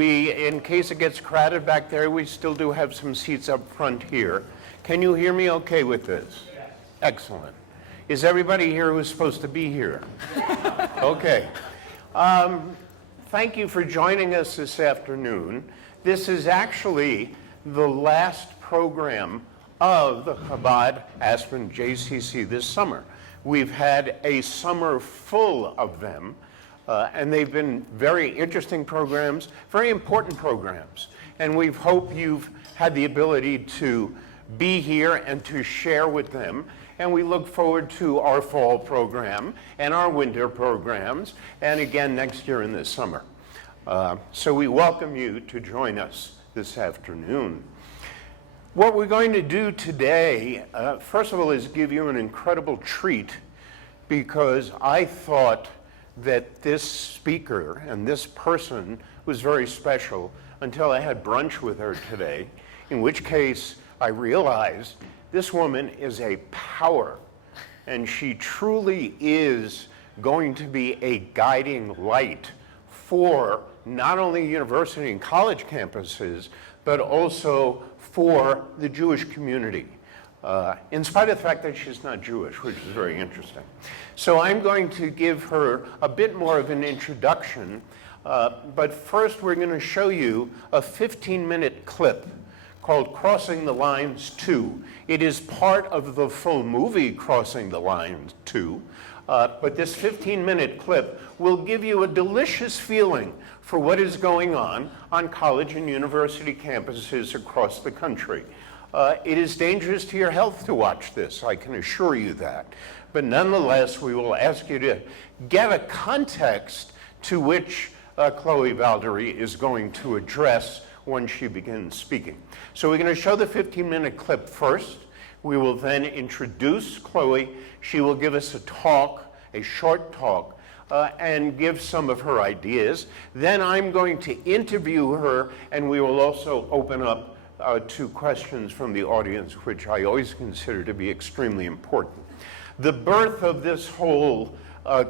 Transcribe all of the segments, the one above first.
In case it gets crowded back there, we still do have some seats up front here. Can you hear me okay with this? Yes. Excellent. Is everybody here who's supposed to be here? Okay. Thank you for joining us this afternoon. This is actually the last program of the Chabad Aspen JCC this summer. We've had a summer full of them, and they've been very interesting programs, very important programs. And we hope you've had the ability to be here and to share with them. And we look forward to our fall program and our winter programs, and again next year in the summer. So we welcome you to join us this afternoon. What we're going to do today, first of all, is give you an incredible treat, because I thought that this speaker and this person was very special until I had brunch with her today, in which case I realized this woman is a power, and she truly is going to be a guiding light for not only university and college campuses, but also for the Jewish community, in spite of the fact that she's not Jewish, which is very interesting. So I'm going to give her a bit more of an introduction, but first we're going to show you a 15-minute clip called Crossing the Lines 2. It is part of the full movie Crossing the Lines 2, but this 15-minute clip will give you a delicious feeling for what is going on college and university campuses across the country. It is dangerous to your health to watch this, I can assure you that. But nonetheless, we will ask you to get a context to which Chloe Valdary is going to address when she begins speaking. So we're going to show the 15-minute clip first. We will then introduce Chloe. She will give us a talk, a short talk, and give some of her ideas. Then I'm going to interview her, and we will also open up to questions from the audience, which I always consider to be extremely important. The birth of this whole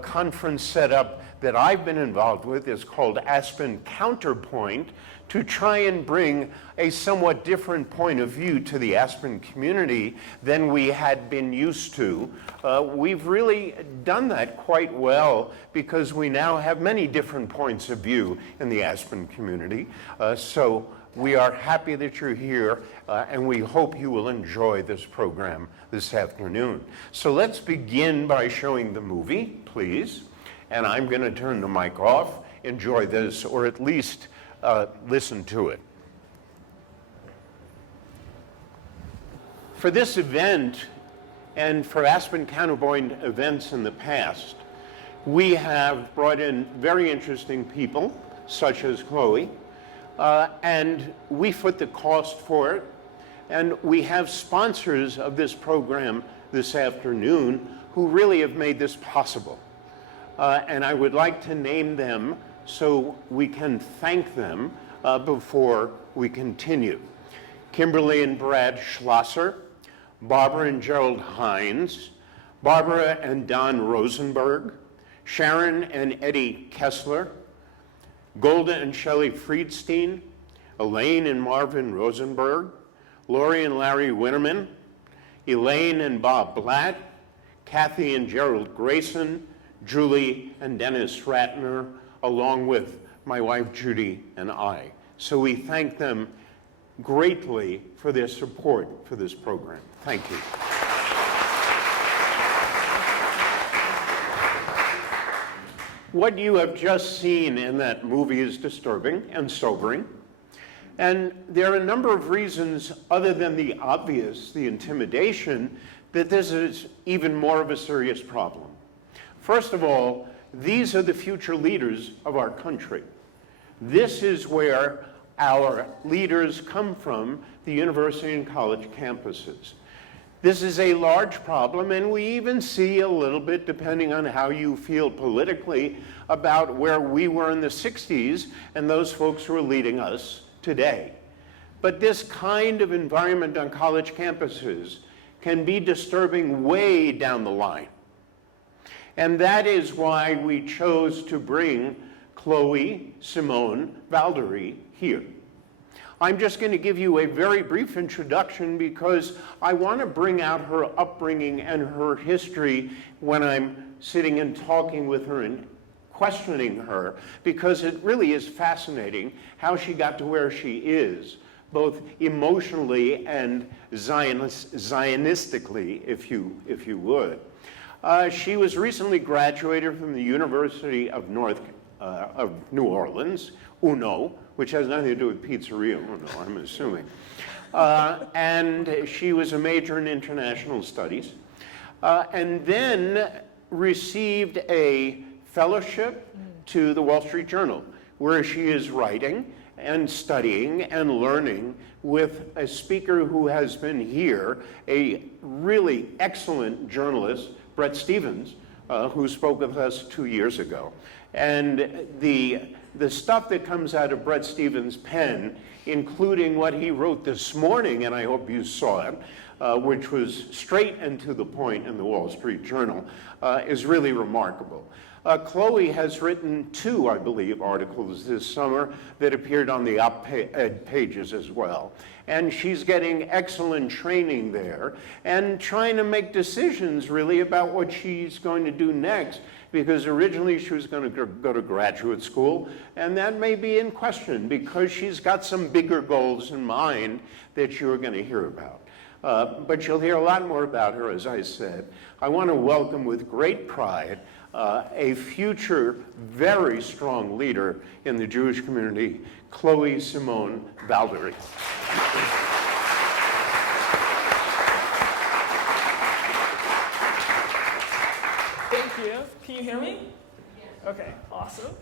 conference setup that I've been involved with is called Aspen Counterpoint, to try and bring a somewhat different point of view to the Aspen community than we had been used to. We've really done that quite well, because we now have many different points of view in the Aspen community. So we are happy that you're here, and we hope you will enjoy this program this afternoon. So let's begin by showing the movie, please. And I'm going to turn the mic off. Enjoy this, or at least listen to it. For this event, and for Aspen Counterpoint events in the past, we have brought in very interesting people, such as Chloe, and we foot the cost for it. And we have sponsors of this program this afternoon who really have made this possible. And I would like to name them so we can thank them before we continue. Kimberly and Brad Schlosser, Barbara and Gerald Hines, Barbara and Don Rosenberg, Sharon and Eddie Kessler, Golda and Shelley Friedstein, Elaine and Marvin Rosenberg, Lori and Larry Winterman, Elaine and Bob Blatt, Kathy and Gerald Grayson, Julie and Dennis Ratner, along with my wife Judy and I. So we thank them greatly for their support for this program. Thank you. What you have just seen in that movie is disturbing and sobering. And there are a number of reasons, other than the obvious, the intimidation, that this is even more of a serious problem. First of all, these are the future leaders of our country. This is where our leaders come from, the university and college campuses. This is a large problem, and we even see a little bit, depending on how you feel politically, about where we were in the 60s and those folks who are leading us today. But this kind of environment on college campuses can be disturbing way down the line. And that is why we chose to bring Chloe Simone Valdary here. I'm just going to give you a very brief introduction because I want to bring out her upbringing and her history when I'm sitting and talking with her and questioning her, because it really is fascinating how she got to where she is, both emotionally and Zionistically, if you would. She was recently graduated from the University of New Orleans, UNO, which has nothing to do with Pizzeria UNO, I'm assuming. And she was a major in international studies, and then received a fellowship to the Wall Street Journal, where she is writing and studying and learning with a speaker who has been here, a really excellent journalist, Bret Stephens, who spoke with us 2 years ago. And the stuff that comes out of Bret Stephens' pen, including what he wrote this morning, and I hope you saw it, which was straight and to the point in the Wall Street Journal, is really remarkable. Chloe has written 2, I believe, articles this summer that appeared on the op-ed pages as well. And she's getting excellent training there and trying to make decisions really about what she's going to do next, because originally she was going to go to graduate school, and that may be in question because she's got some bigger goals in mind that you're going to hear about. But you'll hear a lot more about her, as I said. I want to welcome with great pride a future very strong leader in the Jewish community, Chloe Simone Valdary. Thank you. Can you hear me? Yes. Okay, awesome.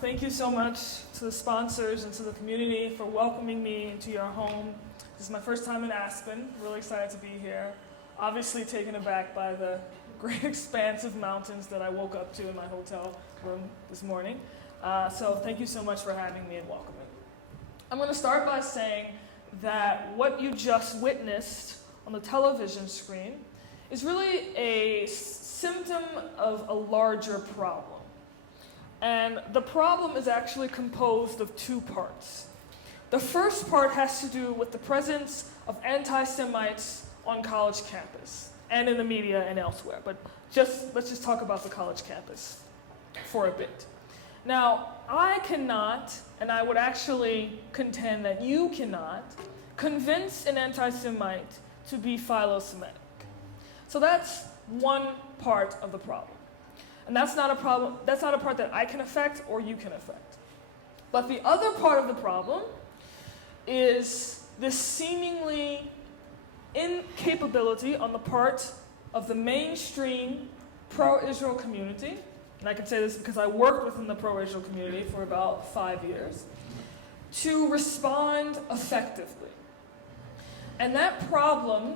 Thank you so much to the sponsors and to the community for welcoming me into your home. This is my first time in Aspen. Really excited to be here. Obviously taken aback by the great expanse of mountains that I woke up to in my hotel room this morning. So thank you so much for having me and welcoming. I'm going to start by saying that what you just witnessed on the television screen is really a symptom of a larger problem. And the problem is actually composed of 2 parts. The first part has to do with the presence of anti-Semites on college campus and in the media and elsewhere. But let's just talk about the college campus for a bit. Now, I cannot, and I would actually contend that you cannot, convince an anti-Semite to be philo-Semitic. So that's one part of the problem. And that's not a part that I can affect or you can affect. But the other part of the problem is this seemingly incapability on the part of the mainstream pro-Israel community, and I can say this because I worked within the pro-Israel community for about 5 years, to respond effectively. And that problem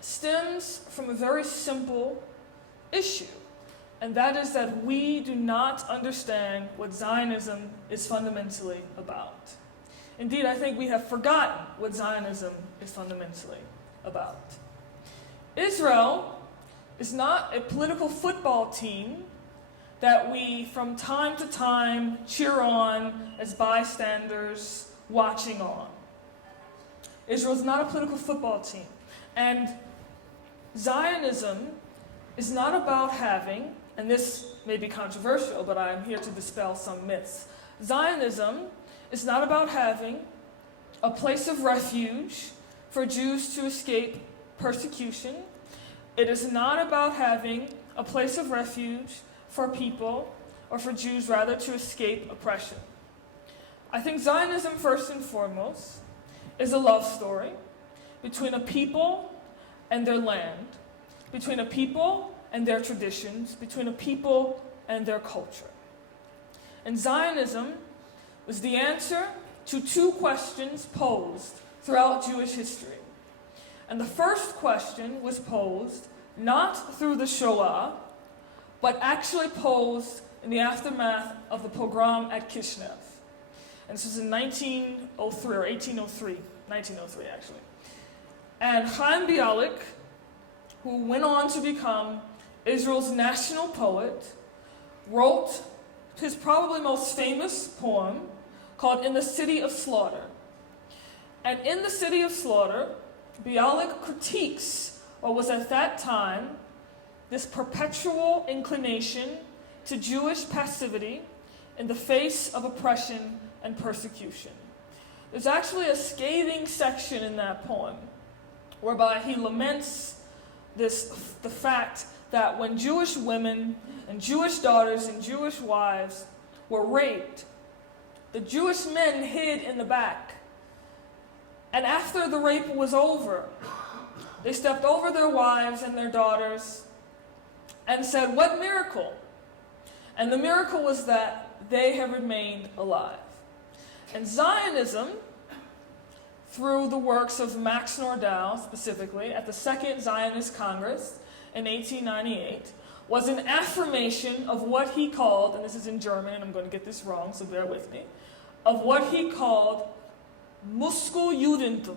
stems from a very simple issue, and that is that we do not understand what Zionism is fundamentally about. Indeed, I think we have forgotten what Zionism is fundamentally about. Israel is not a political football team that we, from time to time, cheer on as bystanders watching on. Israel is not a political football team. And Zionism is not about having, and this may be controversial, but I'm here to dispel some myths. Zionism is not about having a place of refuge for Jews to escape persecution. It is not about having a place of refuge for people, or for Jews rather, to escape oppression. I think Zionism, first and foremost, is a love story between a people and their land, between a people and their traditions, between a people and their culture. And Zionism was the answer to 2 questions posed throughout Jewish history. And the first question was posed not through the Shoah, but actually posed in the aftermath of the pogrom at Kishinev. And this was in 1903, or 1803, 1903 actually. And Chaim Bialik, who went on to become Israel's national poet, wrote his probably most famous poem called In the City of Slaughter. And in The City of Slaughter, Bialik critiques what was at that time this perpetual inclination to Jewish passivity in the face of oppression and persecution. There's actually a scathing section in that poem whereby he laments the fact that when Jewish women and Jewish daughters and Jewish wives were raped, the Jewish men hid in the back. And after the rape was over, they stepped over their wives and their daughters and said, "What miracle?" And the miracle was that they have remained alive. And Zionism, through the works of Max Nordau specifically, at the Second Zionist Congress in 1898, was an affirmation of what he called, and this is in German, and I'm going to get this wrong, so bear with me, of what he called Muskeljudentum,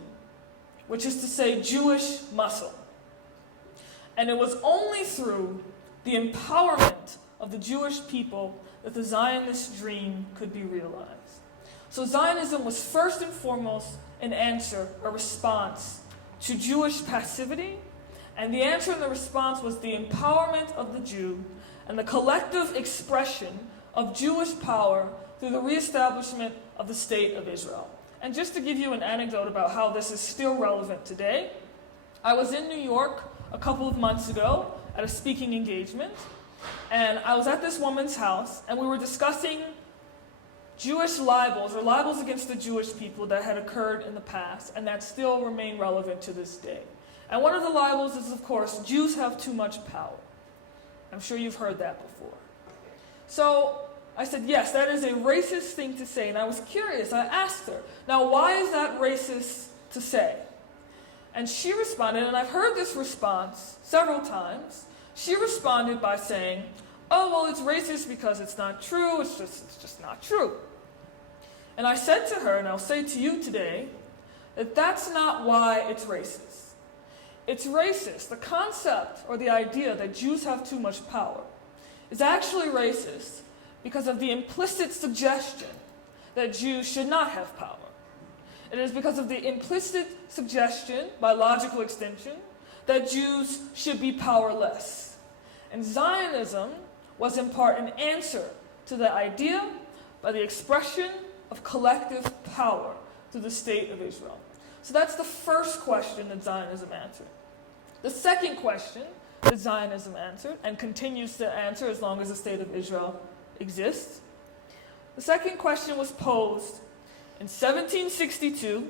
which is to say Jewish muscle. And it was only through the empowerment of the Jewish people that the Zionist dream could be realized. So Zionism was first and foremost an answer, a response to Jewish passivity, and the answer and the response was the empowerment of the Jew and the collective expression of Jewish power through the reestablishment of the State of Israel. And just to give you an anecdote about how this is still relevant today, I was in New York a couple of months ago at a speaking engagement, and I was at this woman's house, and we were discussing Jewish libels, or libels against the Jewish people that had occurred in the past, and that still remain relevant to this day. And one of the libels is, of course, Jews have too much power. I'm sure you've heard that before. So I said, yes, that is a racist thing to say, and I was curious. I asked her, now why is that racist to say? And she responded, and I've heard this response several times. She responded by saying, oh, well, it's racist because it's not true, it's just not true. And I said to her, and I'll say to you today, that that's not why it's racist. It's racist. The concept or the idea that Jews have too much power is actually racist because of the implicit suggestion that Jews should not have power. It is because of the implicit suggestion, by logical extension, that Jews should be powerless. And Zionism was in part an answer to the idea by the expression of collective power through the State of Israel. So that's the first question that Zionism answered. The second question that Zionism answered, and continues to answer as long as the State of Israel exists, the second question was posed in 1762,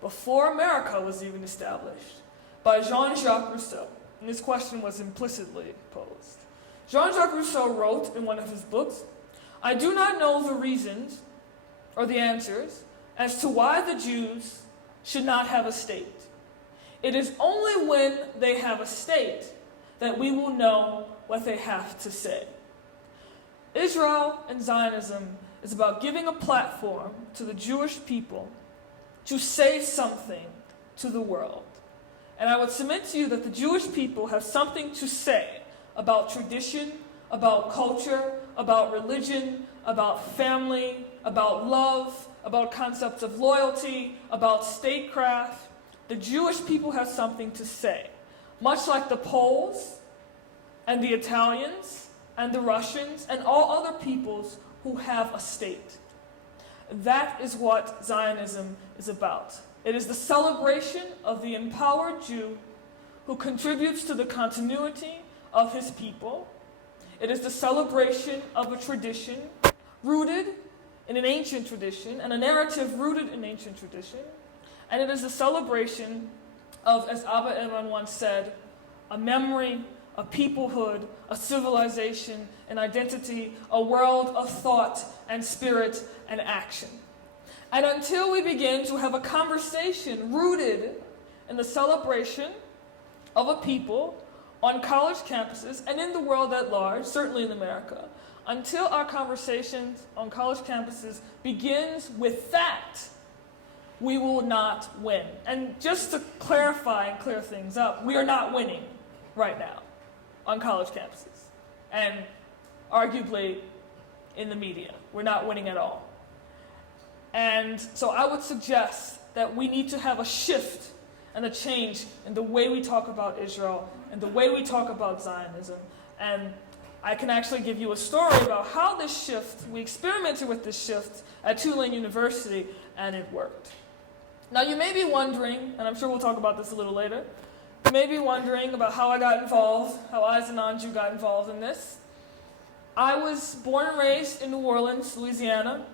before America was even established, by Jean-Jacques Rousseau. And this question was implicitly posed. Jean-Jacques Rousseau wrote in one of his books, I do not know the reasons or the answers as to why the Jews should not have a state. It is only when they have a state that we will know what they have to say. Israel and Zionism is about giving a platform to the Jewish people to say something to the world. And I would submit to you that the Jewish people have something to say about tradition, about culture, about religion, about family, about love, about concepts of loyalty, about statecraft. The Jewish people have something to say, much like the Poles and the Italians and the Russians and all other peoples who have a state. That is what Zionism is about. It is the celebration of the empowered Jew who contributes to the continuity of his people. It is the celebration of a tradition rooted in an ancient tradition and a narrative rooted in ancient tradition. And it is the celebration of, as Abba Eban once said, a memory, a peoplehood, a civilization, an identity, a world of thought and spirit and action. And until we begin to have a conversation rooted in the celebration of a people on college campuses and in the world at large, certainly in America, until our conversations on college campuses begins with that, we will not win. And just to clarify and clear things up, we are not winning right now on college campuses. And arguably, in the media. We're not winning at all. And so I would suggest that we need to have a shift and a change in the way we talk about Israel and the way we talk about Zionism. And I can actually give you a story about how this shift, we experimented with this shift at Tulane University, and it worked. Now you may be wondering, and I'm sure we'll talk about this a little later, you may be wondering about how I got involved, how I as a non-Jew got involved in this. I was born and raised in New Orleans, Louisiana.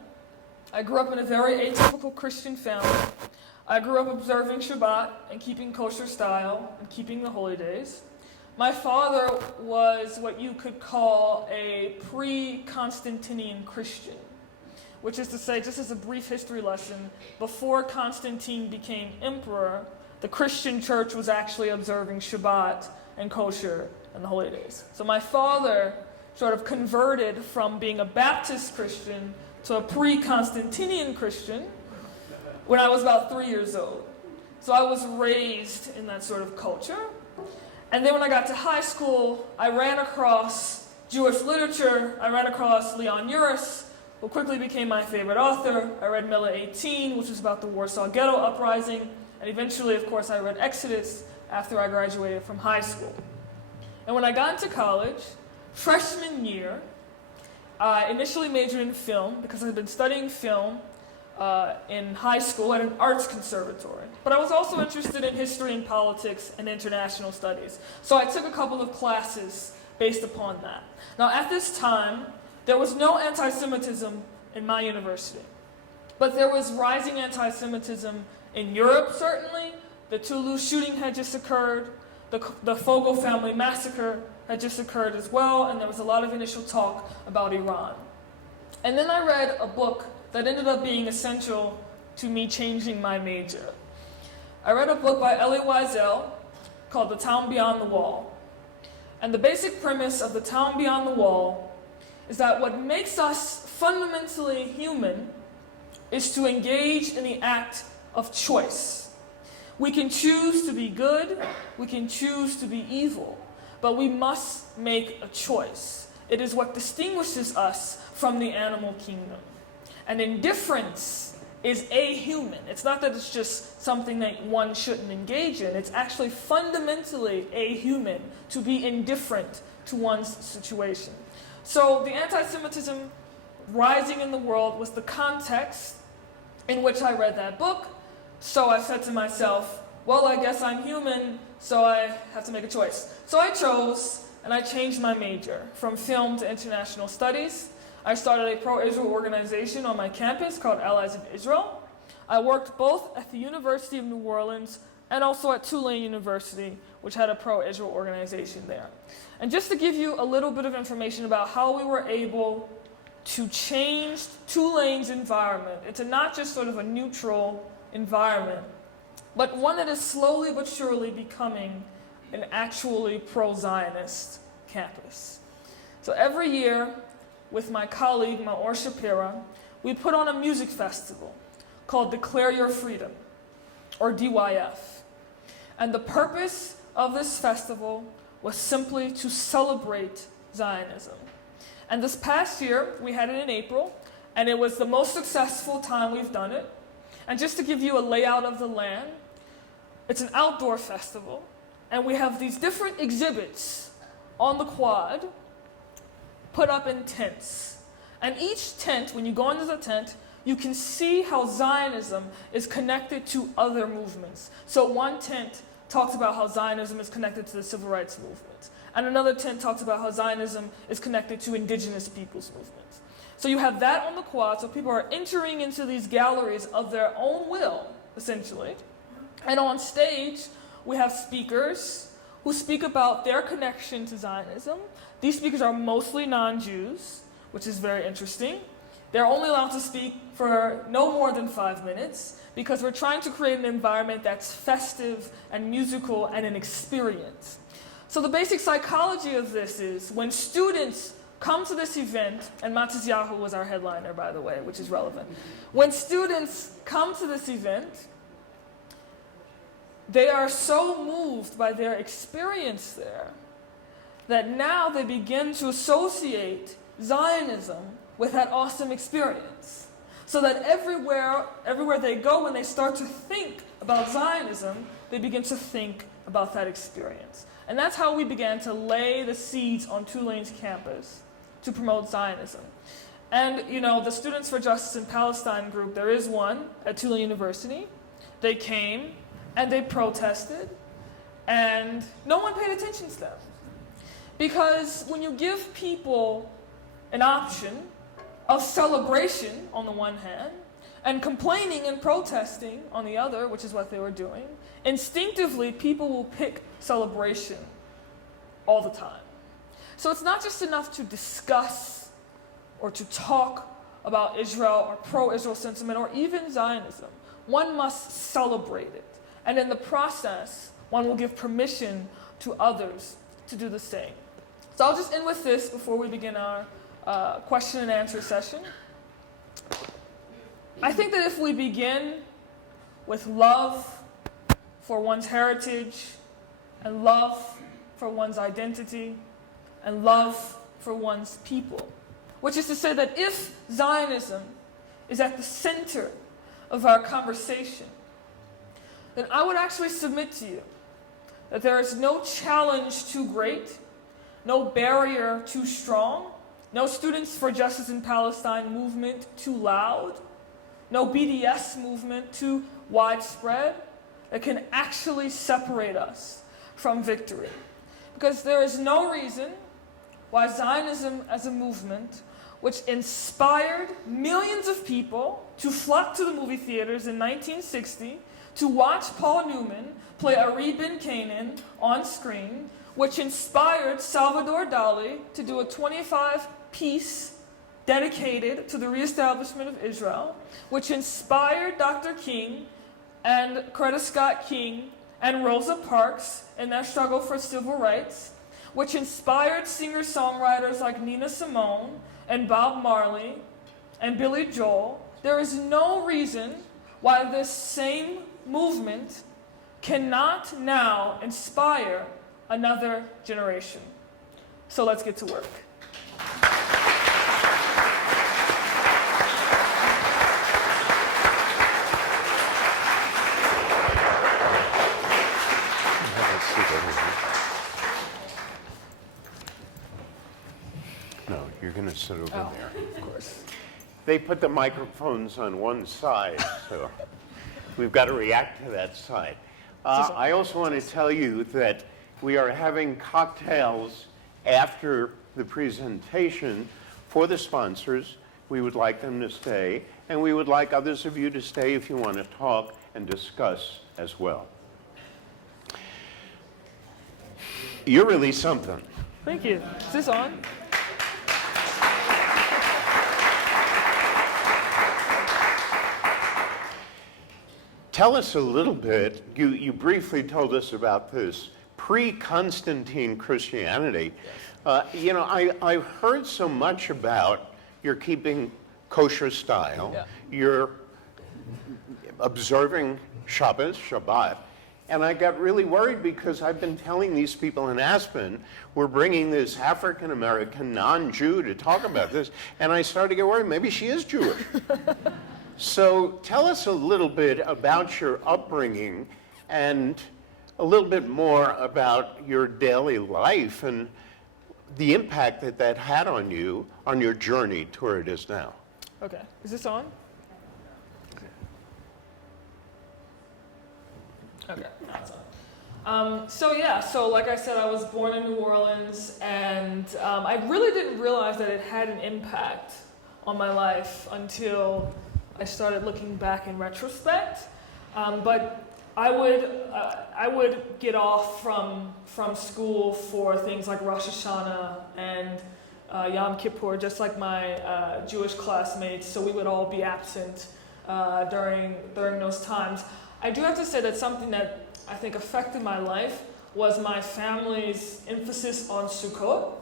I grew up in a very atypical Christian family. I grew up observing Shabbat and keeping kosher style and keeping the holy days. My father was what you could call a pre-Constantinian Christian, which is to say, just as a brief history lesson, before Constantine became emperor, the Christian church was actually observing Shabbat and kosher and the holy days. So my father sort of converted from being a Baptist Christian to a pre-Constantinian Christian when I was about 3 years old. So I was raised in that sort of culture. And then when I got to high school, I ran across Jewish literature. I ran across Leon Uris, who quickly became my favorite author. I read Miller 18, which was about the Warsaw Ghetto Uprising. And eventually, of course, I read Exodus after I graduated from high school. And when I got into college, freshman year, I initially majored in film because I had been studying film in high school at an arts conservatory. But I was also interested in history and politics and international studies. So I took a couple of classes based upon that. Now, at this time, there was no anti-Semitism in my university. But there was rising anti-Semitism in Europe, certainly. The Toulouse shooting had just occurred. The Fogel family massacre had just occurred as well. And there was a lot of initial talk about Iran. And then I read a book that ended up being essential to me changing my major. I read a book by Elie Wiesel called The Town Beyond the Wall. And the basic premise of The Town Beyond the Wall is that what makes us fundamentally human is to engage in the act of choice. We can choose to be good, we can choose to be evil, but we must make a choice. It is what distinguishes us from the animal kingdom. And indifference is ahuman. It's not that it's just something that one shouldn't engage in. It's actually fundamentally ahuman to be indifferent to one's situation. So the anti-Semitism rising in the world was the context in which I read that book. So I said to myself, well, I guess I'm human, so I have to make a choice. So I chose, and I changed my major from film to international studies. I started a pro-Israel organization on my campus called Allies of Israel. I worked both at the University of New Orleans and also at Tulane University, which had a pro-Israel organization there. And just to give you a little bit of information about how we were able to change Tulane's environment into not just sort of a neutral environment, but one that is slowly but surely becoming an actually pro-Zionist campus. So every year, with my colleague, Maor Shapira, we put on a music festival called Declare Your Freedom, or DYF. And the purpose of this festival was simply to celebrate Zionism. And this past year, we had it in April, and it was the most successful time we've done it. And just to give you a layout of the land, it's an outdoor festival, and we have these different exhibits on the quad put up in tents. And each tent, when you go into the tent, you can see how Zionism is connected to other movements. So one tent talks about how Zionism is connected to the civil rights movement. And another tent talks about how Zionism is connected to indigenous peoples movements. So you have that on the quad, so people are entering into these galleries of their own will, essentially. And on stage, we have speakers who speak about their connection to Zionism. These speakers are mostly non-Jews, which is very interesting. They're only allowed to speak for no more than 5 minutes because we're trying to create an environment that's festive and musical and an experience. So the basic psychology of this is when students come to this event, and Matisyahu was our headliner, by the way, which is relevant. When students come to this event, they are so moved by their experience there that now they begin to associate Zionism with that awesome experience. So that everywhere they go, when they start to think about Zionism, they begin to think about that experience. And that's how we began to lay the seeds on Tulane's campus to promote Zionism. And, you know, the Students for Justice in Palestine group, there is one at Tulane University. They came and they protested, and no one paid attention to them. Because when you give people an option of celebration on the one hand, and complaining and protesting on the other, which is what they were doing, instinctively people will pick celebration all the time. So it's not just enough to discuss or to talk about Israel or pro-Israel sentiment or even Zionism. One must celebrate it. And in the process, one will give permission to others to do the same. So I'll just end with this before we begin our question and answer session. I think that if we begin with love for one's heritage and love for one's identity and love for one's people, which is to say that if Zionism is at the center of our conversation, then I would actually submit to you that there is no challenge too great, no barrier too strong, no Students for Justice in Palestine movement too loud, no BDS movement too widespread that can actually separate us from victory. Because there is no reason why Zionism as a movement, which inspired millions of people to flock to the movie theaters in 1960 to watch Paul Newman play Ari Ben Canaan on screen, which inspired Salvador Dali to do a 25-piece dedicated to the reestablishment of Israel, which inspired Dr. King and Coretta Scott King and Rosa Parks in their struggle for civil rights, which inspired singer-songwriters like Nina Simone and Bob Marley and Billy Joel. There is no reason why this same movement cannot now inspire another generation. So let's get to work. No, you're going to sit over there. Of course. They put the microphones on one side, so we've got to react to that side. I also want to tell you that we are having cocktails after the presentation for the sponsors. We would like them to stay, and we would like others of you to stay if you want to talk and discuss as well. You're really something. Thank you. Is this on? Tell us a little bit, you briefly told us about this pre-Constantine Christianity. You know, I've heard so much about you're keeping kosher style, you're observing Shabbat, and I got really worried because I've been telling these people in Aspen, we're bringing this African-American non-Jew to talk about this, and I started to get worried, maybe she is Jewish. So tell us a little bit about your upbringing and a little bit more about your daily life and the impact that that had on you on your journey to where it is now. Okay. Is this on? Okay. So like I said, I was born in New Orleans, and I really didn't realize that it had an impact on my life until I started looking back in retrospect. But I would get off from school for things like Rosh Hashanah and Yom Kippur, just like my Jewish classmates. So we would all be absent during those times. I do have to say that something that I think affected my life was my family's emphasis on Sukkot.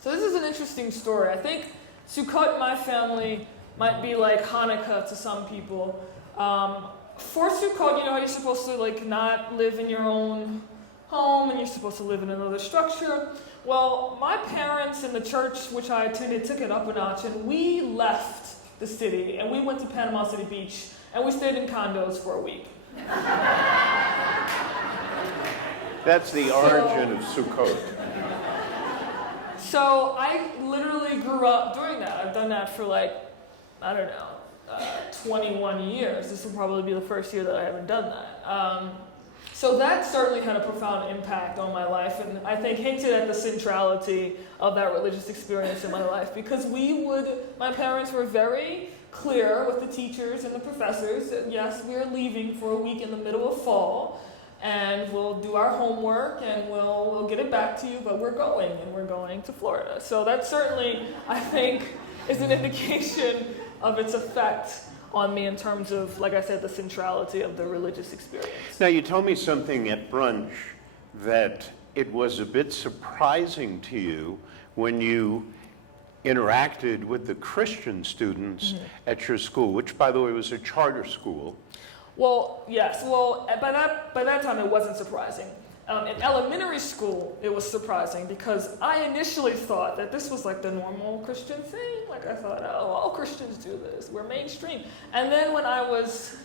So this is an interesting story. I think Sukkot in my family might be like Hanukkah to some people. For Sukkot, you know how you're supposed to like not live in your own home and you're supposed to live in another structure. Well, my parents and the church which I attended took it up a notch, and we left the city and we went to Panama City Beach and we stayed in condos for a week. That's the origin of Sukkot. So I literally grew up doing that. I've done that for 21 years. This will probably be the first year that I haven't done that. So that certainly had a profound impact on my life, and I think hinted at the centrality of that religious experience in my life, because my parents were very clear with the teachers and the professors that yes, we are leaving for a week in the middle of fall, and we'll do our homework and we'll get it back to you, but we're going to Florida. So that certainly, I think, is an indication of its effect on me in terms of, like I said, the centrality of the religious experience. Now, you told me something at brunch that it was a bit surprising to you when you interacted with the Christian students at your school, which, by the way, was a charter school. Well, yes. Well, by that time, it wasn't surprising. In elementary school, it was surprising because I initially thought that this was like the normal Christian thing. Like I thought, oh, all Christians do this. We're mainstream. And then when I was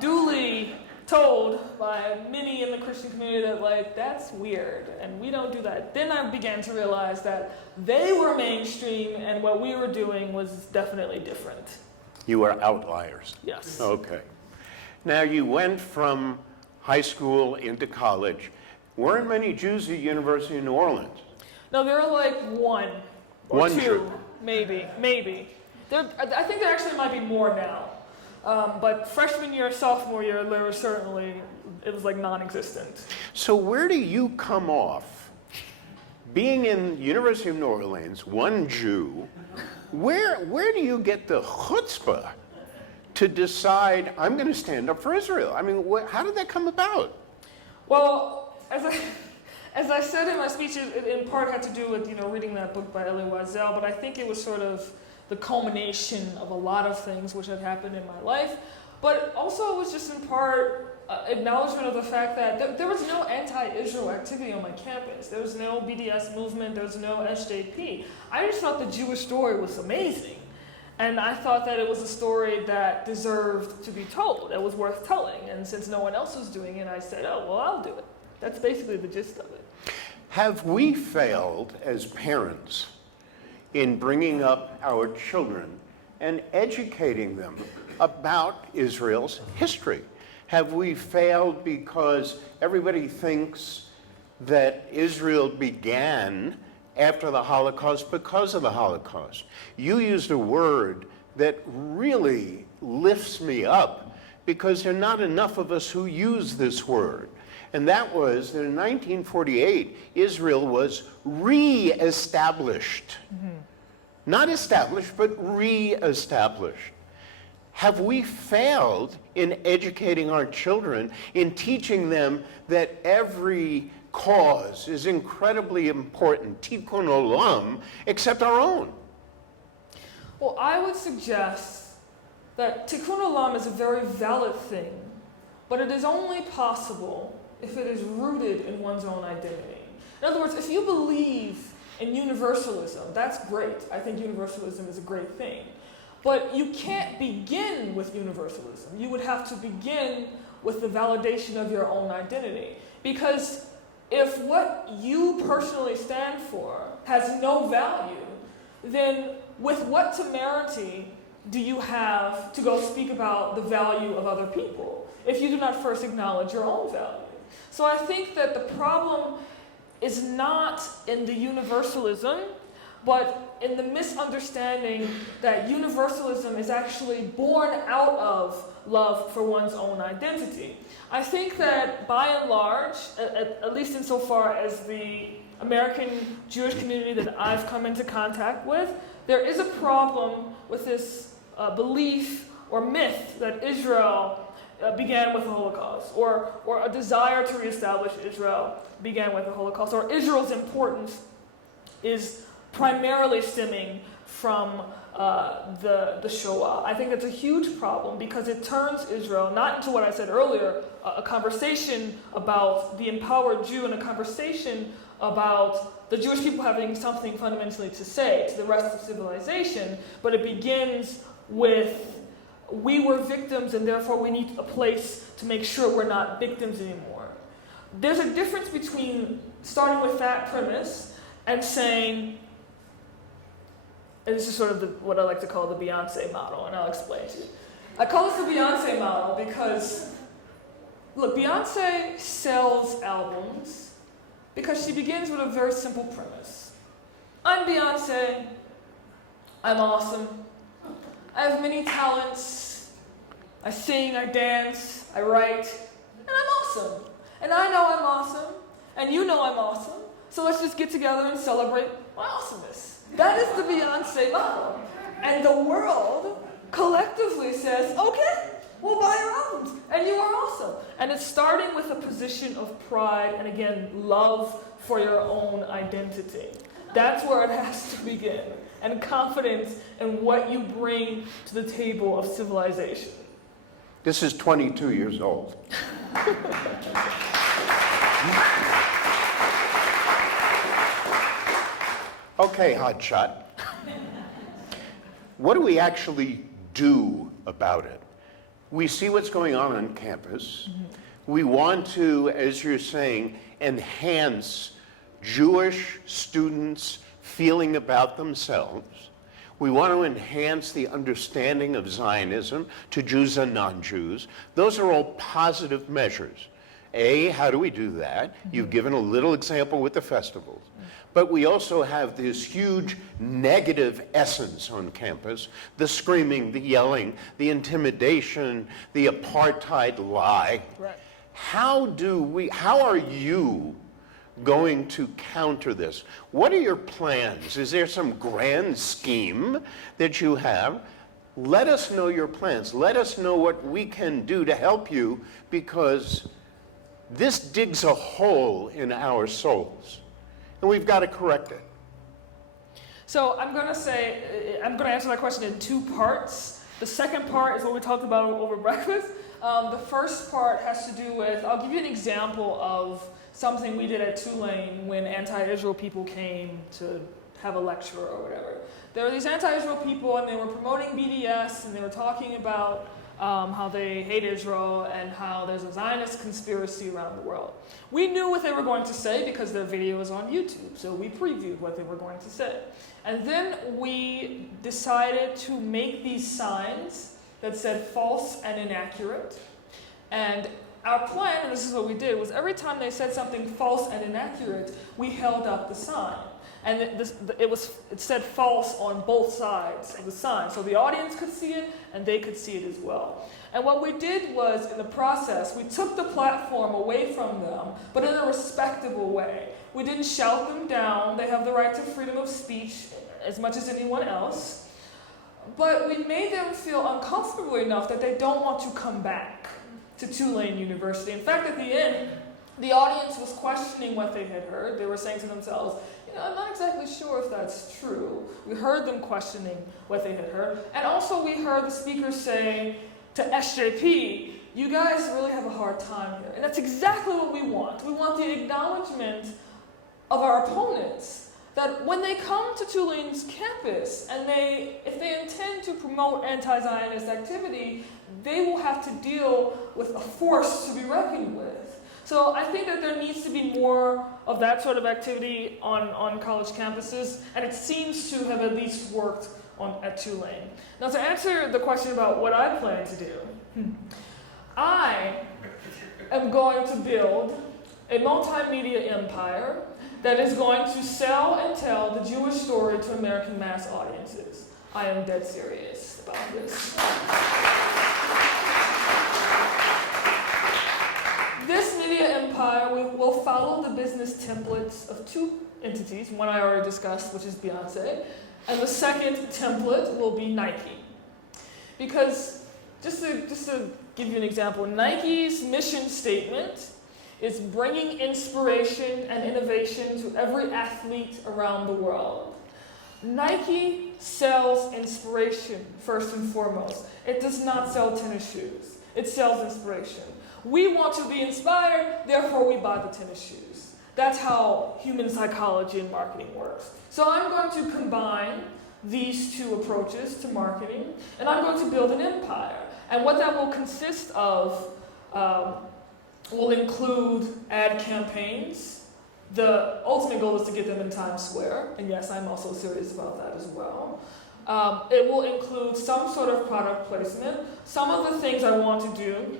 duly told by many in the Christian community that that's weird and we don't do that, then I began to realize that they were mainstream and what we were doing was definitely different. You were outliers. Yes. Okay. Now, you went from high school into college. Weren't many Jews at University of New Orleans? No, there are one or one two, Jew. maybe. I think there actually might be more now. But freshman year, sophomore year, there was it was non-existent. So where do you come off? Being in University of New Orleans, one Jew, where do you get the chutzpah to decide, I'm going to stand up for Israel? I mean, how did that come about? Well, as I said in my speech, it in part had to do with reading that book by Elie Wiesel, but I think it was sort of the culmination of a lot of things which had happened in my life. But also it was just in part acknowledgement of the fact that there was no anti-Israel activity on my campus. There was no BDS movement. There was no SJP. I just thought the Jewish story was amazing. And I thought that it was a story that deserved to be told. It was worth telling. And since no one else was doing it, I said, oh, well, I'll do it. That's basically the gist of it. Have we failed as parents in bringing up our children and educating them about Israel's history? Have we failed because everybody thinks that Israel began after the Holocaust because of the Holocaust? You used a word that really lifts me up because there are not enough of us who use this word. And that was that in 1948, Israel was re-established. Not established, but re-established. Have we failed in educating our children, in teaching them that every cause is incredibly important, tikkun olam, except our own? Well, I would suggest that tikkun olam is a very valid thing, but it is only possible if it is rooted in one's own identity. In other words, if you believe in universalism, that's great. I think universalism is a great thing. But you can't begin with universalism. You would have to begin with the validation of your own identity. Because if what you personally stand for has no value, then with what temerity do you have to go speak about the value of other people if you do not first acknowledge your own value? So I think that the problem is not in the universalism, but in the misunderstanding that universalism is actually born out of love for one's own identity. I think that by and large, at least insofar as the American Jewish community that I've come into contact with, there is a problem with this belief or myth that Israel began with the Holocaust, or a desire to reestablish Israel began with the Holocaust, or Israel's importance is primarily stemming from the Shoah. I think that's a huge problem because it turns Israel not into what I said earlier, a conversation about the empowered Jew and a conversation about the Jewish people having something fundamentally to say to the rest of civilization, but it begins with we were victims and therefore we need a place to make sure we're not victims anymore. There's a difference between starting with that premise and saying, and this is sort of what I like to call the Beyonce model, and I'll explain to you. I call this the Beyonce model because, look, Beyonce sells albums because she begins with a very simple premise. I'm Beyonce, I'm awesome, I have many talents, I sing, I dance, I write, and I'm awesome. And I know I'm awesome, and you know I'm awesome, so let's just get together and celebrate my awesomeness. That is the Beyonce model. And the world collectively says, okay, we'll buy your albums, and you are awesome. And it's starting with a position of pride and, again, love for your own identity. That's where it has to begin. And confidence in what you bring to the table of civilization. This is 22 years old. Okay, hotshot. What do we actually do about it? We see what's going on campus. Mm-hmm. We want to, as you're saying, enhance Jewish students' feeling about themselves. We want to enhance the understanding of Zionism to Jews and non-Jews. Those are all positive measures. How do we do that? Mm-hmm. You've given a little example with the festivals. Mm-hmm. But we also have this huge negative essence on campus, the screaming, the yelling, the intimidation, the apartheid lie. Right. How are you going to counter this? What are your plans? Is there some grand scheme that you have? Let us know your plans. Let us know what we can do to help you, because this digs a hole in our souls, and we've got to correct it. So I'm going to answer that question in two parts. The second part is what we talked about over breakfast. The first part has to do with, I'll give you an example of something we did at Tulane when anti-Israel people came to have a lecture or whatever. There were these anti-Israel people, and they were promoting BDS, and they were talking about how they hate Israel and how there's a Zionist conspiracy around the world. We knew what they were going to say because their video is on YouTube, so we previewed what they were going to say. And then we decided to make these signs that said false and inaccurate. And our plan, and this is what we did, was every time they said something false and inaccurate, we held up the sign. And it said false on both sides of the sign. So the audience could see it, and they could see it as well. And what we did was, in the process, we took the platform away from them, but in a respectable way. We didn't shout them down. They have the right to freedom of speech as much as anyone else. But we made them feel uncomfortable enough that they don't want to come back to Tulane University. In fact, at the end, the audience was questioning what they had heard. They were saying to themselves, I'm not exactly sure if that's true. We heard them questioning what they had heard. And also we heard the speakers say to SJP, you guys really have a hard time here. And that's exactly what we want. We want the acknowledgement of our opponents, that when they come to Tulane's campus and if they intend to promote anti-Zionist activity, they will have to deal with a force to be reckoned with. So I think that there needs to be more of that sort of activity on college campuses, and it seems to have at least worked at Tulane. Now, to answer the question about what I plan to do, I am going to build a multimedia empire that is going to sell and tell the Jewish story to American mass audiences. I am dead serious about this. This media empire will follow the business templates of two entities. One I already discussed, which is Beyonce, and the second template will be Nike. Because, just to give you an example, Nike's mission statement is bringing inspiration and innovation to every athlete around the world. Nike sells inspiration first and foremost. It does not sell tennis shoes. It sells inspiration. We want to be inspired, therefore we buy the tennis shoes. That's how human psychology and marketing works. So I'm going to combine these two approaches to marketing, and I'm going to build an empire. And what that will consist of will include ad campaigns. The ultimate goal is to get them in Times Square, and yes, I'm also serious about that as well. It will include some sort of product placement. Some of the things I want to do,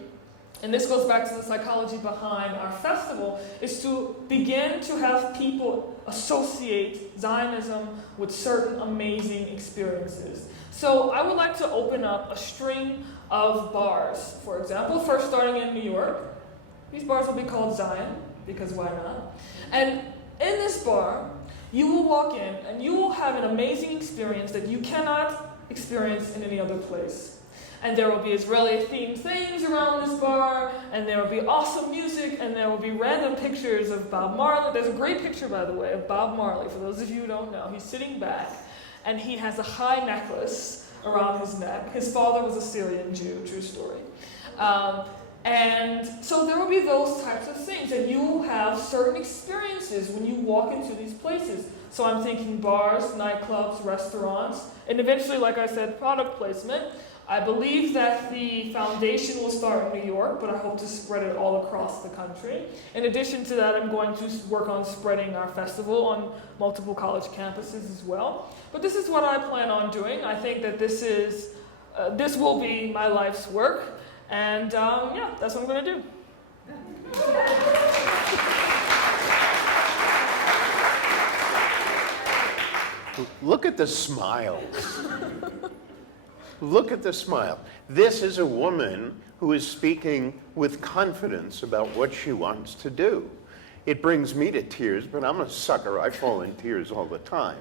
and this goes back to the psychology behind our festival, is to begin to have people associate Zionism with certain amazing experiences. So I would like to open up a string of bars, for example, first starting in New York. These bars will be called Zion, because why not? And in this bar, you will walk in and you will have an amazing experience that you cannot experience in any other place. And there will be Israeli-themed things around this bar, and there will be awesome music, and there will be random pictures of Bob Marley. There's a great picture, by the way, of Bob Marley. For those of you who don't know, he's sitting back, and he has a high necklace around his neck. His father was a Syrian Jew, true story. And so there will be those types of things, and you will have certain experiences when you walk into these places. So I'm thinking bars, nightclubs, restaurants, and eventually, like I said, product placement. I believe that the foundation will start in New York, but I hope to spread it all across the country. In addition to that, I'm going to work on spreading our festival on multiple college campuses as well. But this is what I plan on doing. I think that this will be my life's work. And yeah, that's what I'm going to do. Look at the smiles. Look at the smile. This is a woman who is speaking with confidence about what she wants to do. It brings me to tears, but I'm a sucker. I fall in tears all the time.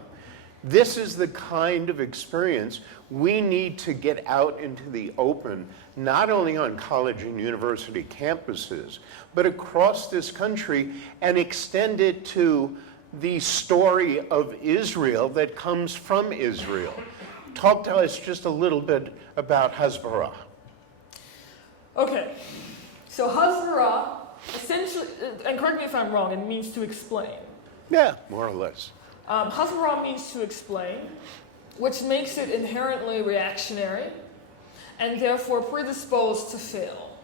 This is the kind of experience we need to get out into the open, not only on college and university campuses, but across this country, and extend it to the story of Israel that comes from Israel. Talk to us just a little bit about Hasbara. Okay, so Hasbara, essentially, and correct me if I'm wrong, it means to explain. Yeah, more or less. Hasbara means to explain, which makes it inherently reactionary and therefore predisposed to fail.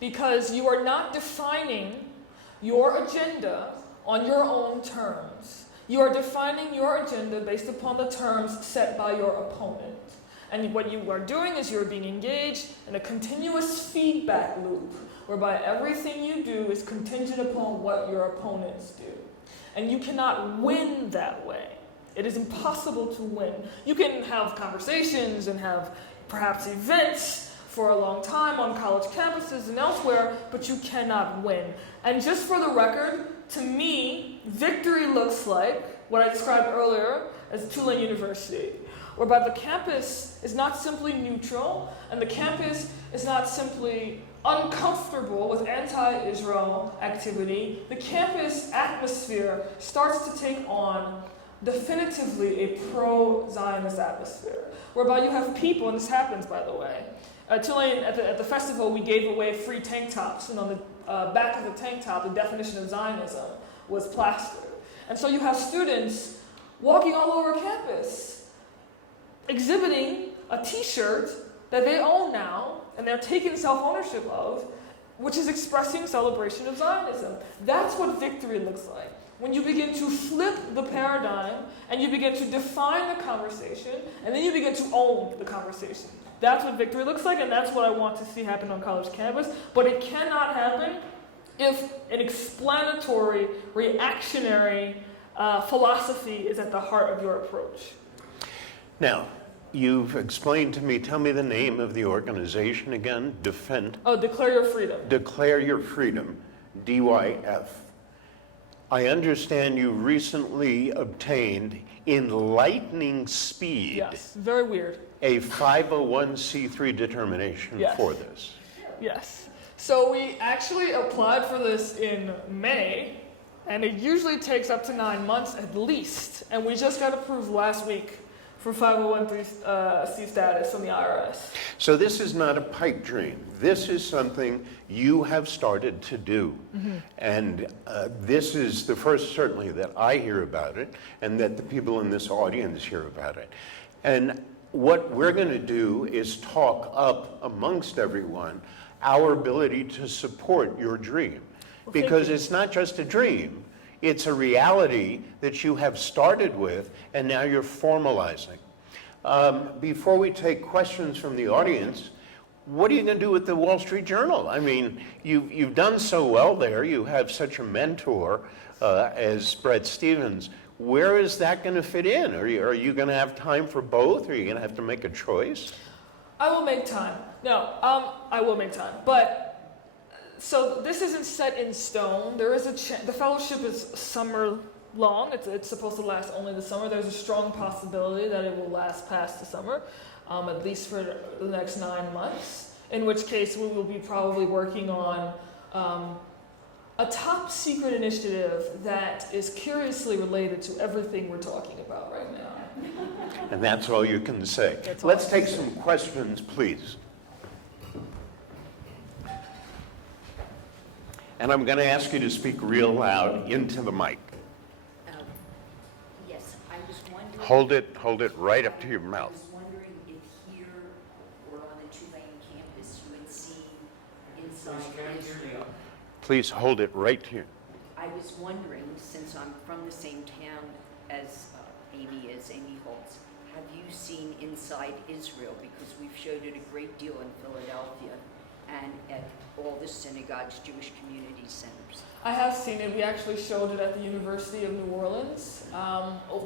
Because you are not defining your agenda on your own terms. You are defining your agenda based upon the terms set by your opponent. And what you are doing is you're being engaged in a continuous feedback loop, whereby everything you do is contingent upon what your opponents do. And you cannot win that way. It is impossible to win. You can have conversations and have perhaps events for a long time on college campuses and elsewhere, but you cannot win. And just for the record, to me, victory looks like what I described earlier as Tulane University, whereby the campus is not simply neutral, and the campus is not simply uncomfortable with anti-Israel activity. The campus atmosphere starts to take on definitively a pro-Zionist atmosphere, whereby you have people, and this happens, by the way. Tulane, at the festival, we gave away free tank tops, and on the back of the tank top, the definition of Zionism was plastered. And so you have students walking all over campus, exhibiting a t-shirt that they own now, and they're taking self-ownership of, which is expressing celebration of Zionism. That's what victory looks like. When you begin to flip the paradigm, and you begin to define the conversation, and then you begin to own the conversation. That's what victory looks like, and that's what I want to see happen on college campus. But it cannot happen if an explanatory, reactionary philosophy is at the heart of your approach. Now, you've explained to me, tell me the name of the organization again, Declare Your Freedom. Declare Your Freedom, DYF. I understand you recently obtained, in lightning speed, Yes, very weird. a 501c3 determination Yes. for this. Yes. So we actually applied for this in May, And it usually takes up to 9 months at least. And we just got approved last week for 501c status from the IRS. So this is not a pipe dream. This is something you have started to do. And this is the first, certainly, that I hear about it, and that the people in this audience hear about it. And what we're going to do is talk up amongst everyone our ability to support your dream. Because it's not just a dream, it's a reality that you have started with and now you're formalizing. Before we take questions from the audience, what are you going to do with the Wall Street Journal? I mean, you've done so well there. You have such a mentor as Bret Stephens. Where is that going to fit in? Are you going to have time for both? Or are you going to have to make a choice? I will make time. No, I will make time. But so this isn't set in stone. There is the fellowship is summer long. It's supposed to last only the summer. There's a strong possibility that it will last past the summer, at least for the next 9 months. In which case, we will be probably working on a top secret initiative that is curiously related to everything we're talking about right now. And that's all you can say. Let's take some questions, please. And I'm going to ask you to speak real loud into the mic. Yes, I was wondering. Hold it right up to your I mouth. was wondering if here or on the Tulane campus you had seen inside Israel. Please hold it right to you. I was wondering, since I'm from the same town as Amy Holtz, have you seen inside Israel? Because we've showed it a great deal in Philadelphia and at all the synagogues, Jewish community centers. I have seen it. We actually showed it at the University of New Orleans.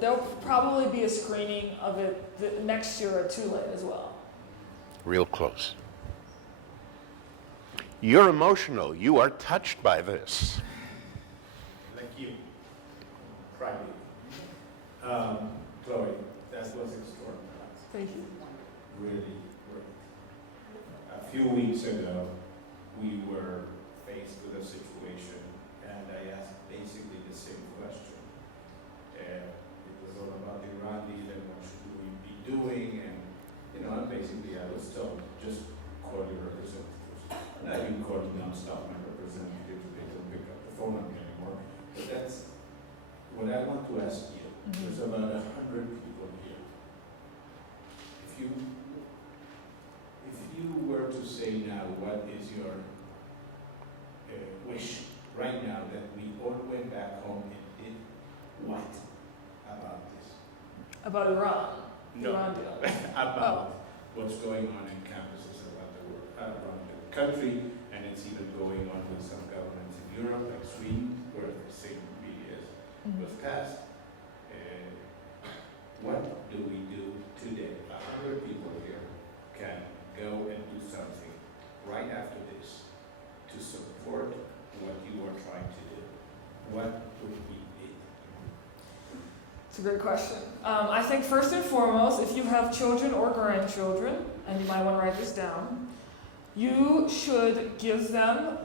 There'll probably be a screening of it next year at Tulane as well. Real close. You're emotional. You are touched by this. Like you, Friday. Chloe, that was extraordinary. Thank you. Really great. A few weeks ago, we were faced with a situation, and I asked basically the same question. It was all about the Iran deal and what should we be doing, and basically I was told, just call your representatives. And I didn't call nonstop my representatives, they don't pick up the phone anymore. But that's what I want to ask you. There's about 100 people here. If you were to say now, what is your wish right now that we all went back home and did what about this? About Iran. No. Iran deal. About what's going on in campuses around the country, and it's even going on with some governments in Europe, like Sweden, where the same BDS was passed. What do we do today? 100 people here can go and do something right after this to support what you are trying to do. What would we be? It's a great question. I think first and foremost, if you have children or grandchildren, and you might want to write this down, you should give them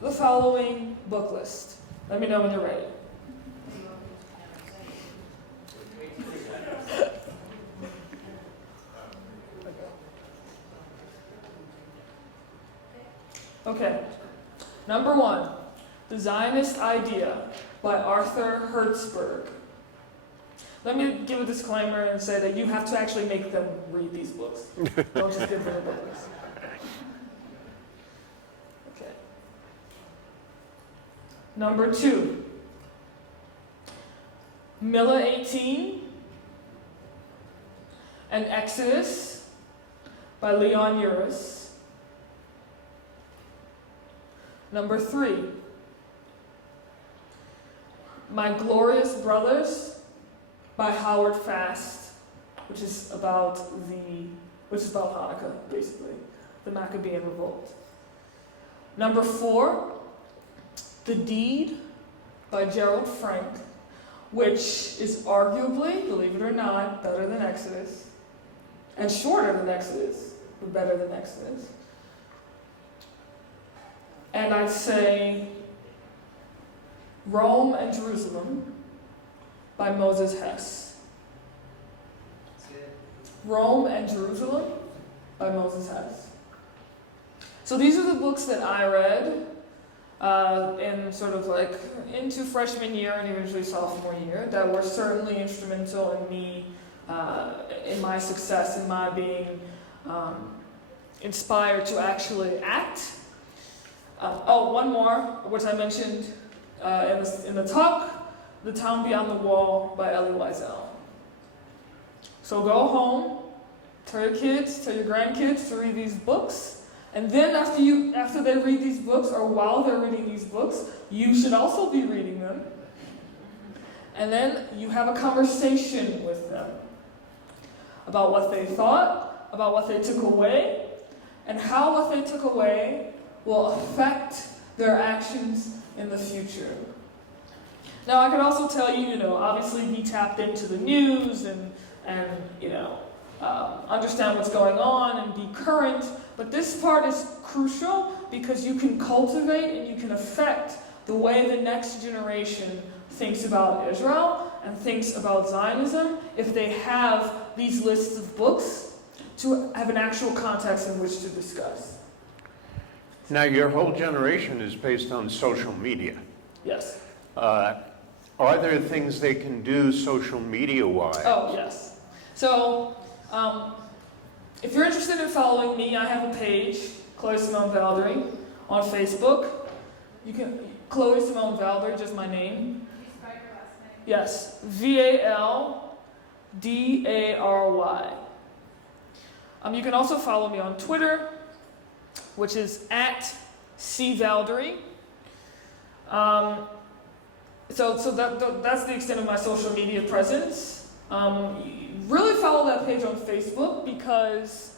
the following book list. Let me know when you're ready. Okay. Number 1, The Zionist Idea by Arthur Hertzberg. Let me give a disclaimer and say that you have to actually make them read these books. Don't just give them a book list. Okay. Number 2, Mila 18 and Exodus by Leon Uris. Number 3, My Glorious Brothers by Howard Fast, which is about Hanukkah, basically, the Maccabean Revolt. Number 4, The Deed by Gerald Frank, which is arguably, believe it or not, better than Exodus, and shorter than Exodus, but better than Exodus. And I'd say Rome and Jerusalem by Moses Hess. Rome and Jerusalem by Moses Hess. So these are the books that I read in sort of like into freshman year and eventually sophomore year that were certainly instrumental in me, in my success, in my being inspired to actually act. One more, which I mentioned in the talk, The Town Beyond the Wall by Elie Wiesel. So go home, tell your kids, tell your grandkids to read these books, and then after they read these books, or while they're reading these books, you should also be reading them. And then you have a conversation with them about what they thought, about what they took away, and how what they took away will affect their actions in the future. Now, I could also tell you, obviously be tapped into the news and understand what's going on and be current, but this part is crucial because you can cultivate and you can affect the way the next generation thinks about Israel and thinks about Zionism if they have these lists of books to have an actual context in which to discuss. Now, your whole generation is based on social media. Yes. Are there things they can do social media-wise? Oh, yes. So, if you're interested in following me, I have a page, Chloe Simone Valdary, on Facebook. You can, Chloe Simone Valdary, just my name. Can you spell your last name? Yes, Valdary. You can also follow me on Twitter, which is @CValdary. So that's the extent of my social media presence. Really follow that page on Facebook because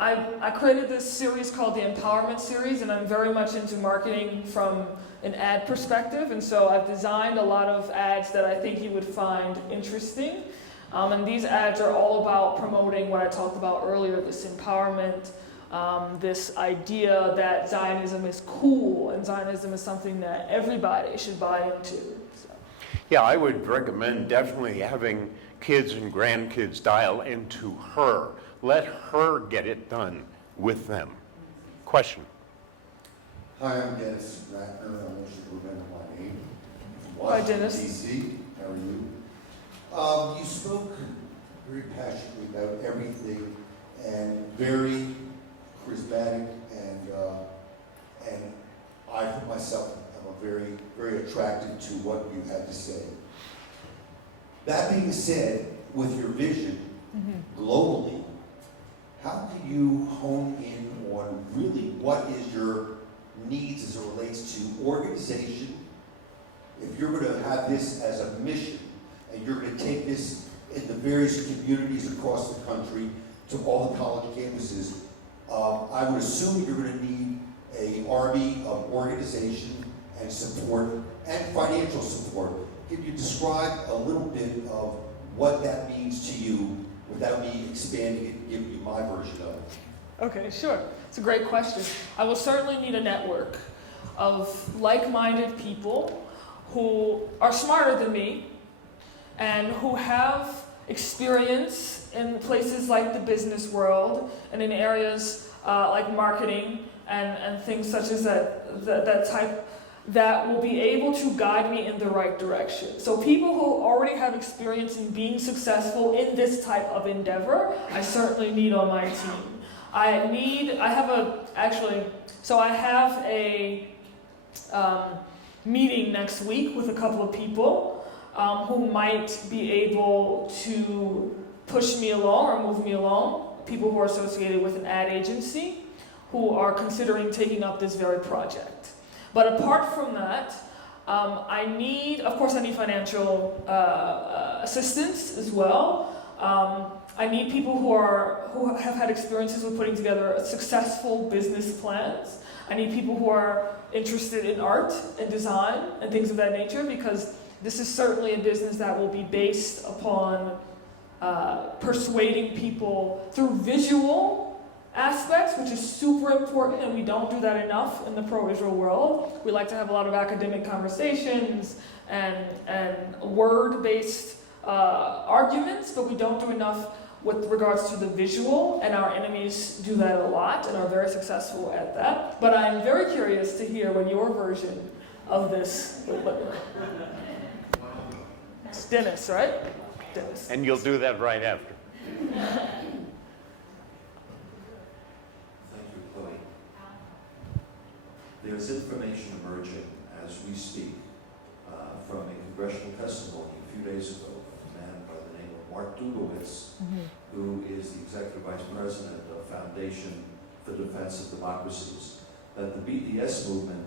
I created this series called the Empowerment Series, and I'm very much into marketing from an ad perspective, and so I've designed a lot of ads that I think you would find interesting. And these ads are all about promoting what I talked about earlier, this empowerment, this idea that Zionism is cool and Zionism is something that everybody should buy into. So. Yeah, I would recommend definitely having kids and grandkids dial into her. Let her get it done with them. Question. Hi, I'm Dennis Ratner. I want you to remember my name. From Hi, Washington, Dennis. D.C. How are you? You spoke very passionately about everything and very charismatic, and I for myself am very, very attracted to what you had to say. That being said, with your vision globally, how can you hone in on really what is your needs as it relates to organization? If you're going to have this as a mission, and you're going to take this in the various communities across the country to all the college campuses, I would assume you're going to need an army of organization and support and financial support. Can you describe a little bit of what that means to you without me expanding it and giving you my version of it? Okay, sure. It's a great question. I will certainly need a network of like-minded people who are smarter than me and who have experience in places like the business world and in areas like marketing and things such as that type, that will be able to guide me in the right direction. So people who already have experience in being successful in this type of endeavor, I certainly need on my team. I have a meeting next week with a couple of people who might be able to push me along or move me along, people who are associated with an ad agency who are considering taking up this very project. But apart from that, I need financial assistance as well. I need people who have had experiences with putting together successful business plans. I need people who are interested in art and design and things of that nature, because this is certainly a business that will be based upon persuading people through visual aspects, which is super important, and we don't do that enough in the pro-Israel world. We like to have a lot of academic conversations and word-based arguments, but we don't do enough with regards to the visual, and our enemies do that a lot and are very successful at that. But I'm very curious to hear what your version of this would look like. It's Dennis, right? Dennis. And you'll do that right after. Thank you, Chloe. There's information emerging as we speak from a congressional testimony a few days ago from a man by the name of Mark Dubowitz, who is the Executive Vice President of Foundation for the Defense of Democracies, that the BDS movement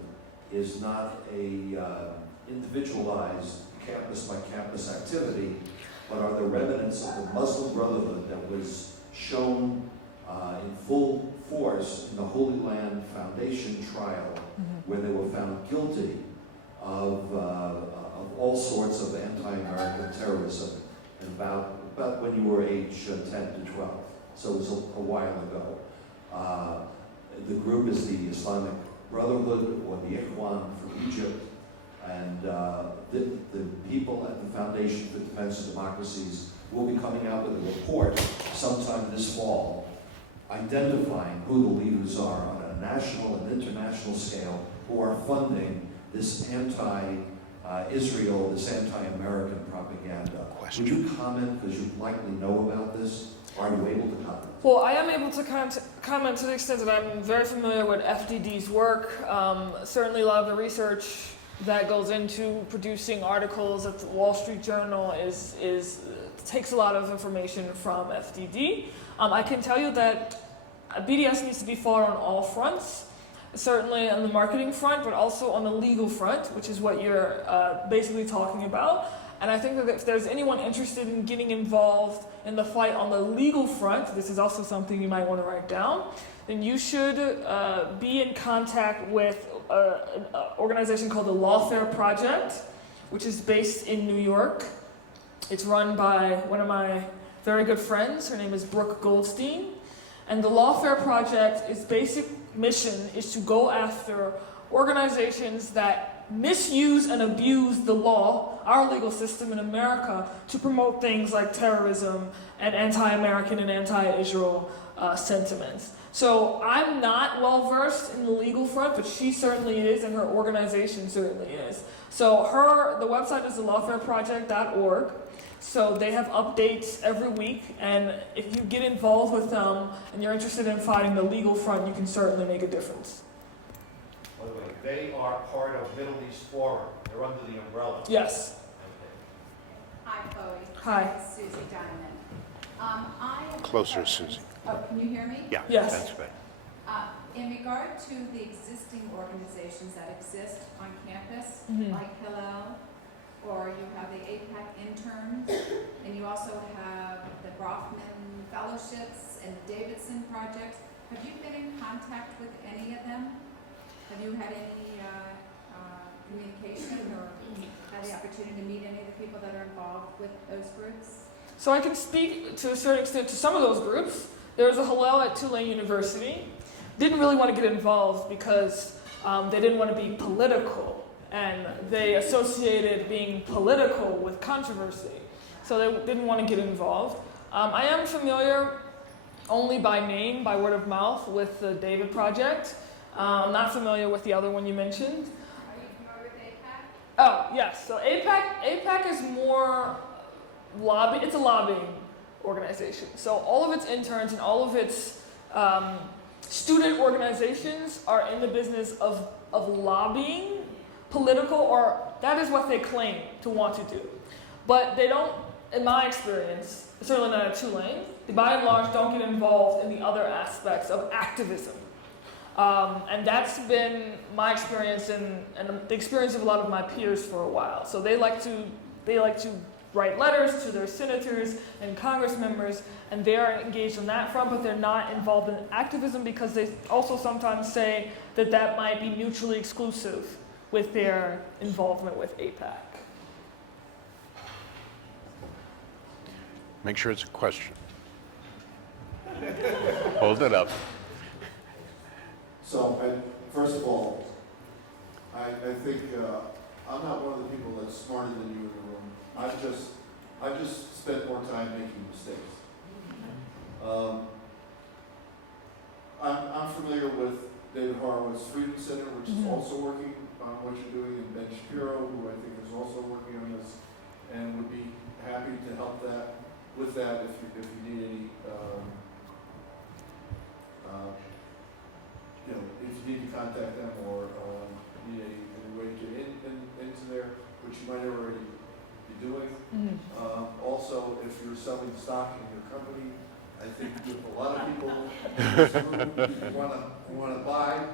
is not a individualized campus-by-campus activity, but are the remnants of the Muslim Brotherhood that was shown in full force in the Holy Land Foundation trial, where they were found guilty of all sorts of anti-American terrorism, and about when you were age 10 to 12. So it was a while ago. The group is the Islamic Brotherhood, or the Ikhwan from Egypt, and the people at the Foundation for Defense of Democracies will be coming out with a report sometime this fall, identifying who the leaders are on a national and international scale who are funding this anti-Israel, this anti-American propaganda. Would you comment, because you likely know about this? Are you able to comment? Well, I am able to comment to the extent that I'm very familiar with FDD's work. Certainly a lot of the research that goes into producing articles at the Wall Street Journal takes a lot of information from FDD. I can tell you that BDS needs to be fought on all fronts, certainly on the marketing front, but also on the legal front, which is what you're basically talking about. And I think that if there's anyone interested in getting involved in the fight on the legal front, this is also something you might want to write down, then you should be in contact with an organization called the Lawfare Project, which is based in New York. It's run by one of my very good friends. Her name is Brooke Goldstein. And the Lawfare Project's basic mission is to go after organizations that misuse and abuse the law, our legal system in America, to promote things like terrorism and anti-American and anti-Israel sentiments. So I'm not well versed in the legal front, but she certainly is, and her organization certainly is. So the website is thelawfareproject.org. So they have updates every week, and if you get involved with them and you're interested in fighting the legal front, you can certainly make a difference. By the way, they are part of Middle East Forum. They're under the umbrella. Yes. Hi, Chloe. Hi. It's Susie Diamond. I have Closer, questions. Susie. Oh, can you hear me? Yeah, Yes. that's right. In regard to the existing organizations that exist on campus, Mhm. like Hillel, or you have the APAC interns, and you also have the Brofman Fellowships and the Davidson Project, have you been in contact with any of them? Have you had any communication or had the opportunity to meet any of the people that are involved with those groups? So I can speak to a certain extent to some of those groups. There's a Hillel at Tulane University. Didn't really want to get involved because they didn't want to be political, and they associated being political with controversy. So they didn't want to get involved. I am familiar only by name, by word of mouth, with the David Project. I'm not familiar with the other one you mentioned. Are you familiar with APAC? Oh, yes. So APAC is more it's a lobbying organization. So all of its interns and all of its student organizations are in the business of lobbying political, or that is what they claim to want to do. But they don't, in my experience, certainly not at Tulane, they by and large don't get involved in the other aspects of activism. And that's been my experience and the experience of a lot of my peers for a while. So they like to write letters to their senators and Congress members, and they are engaged on that front, but they're not involved in activism because they also sometimes say that might be mutually exclusive with their involvement with APAC. Make sure it's a question. Hold it up. So, first of all, I think I'm not one of the people that's smarter than you in the room. I've just spent more time making mistakes. I'm familiar with David Horowitz Freedom Center, which is also working on what you're doing, and Ben Shapiro, who I think is also working on this, and would be happy to help with that if you need any, if you need to contact them or need any way to get into there, which you might already be doing. Also, if you're selling stock in your company, I think there's a lot of people in this room who want to buy,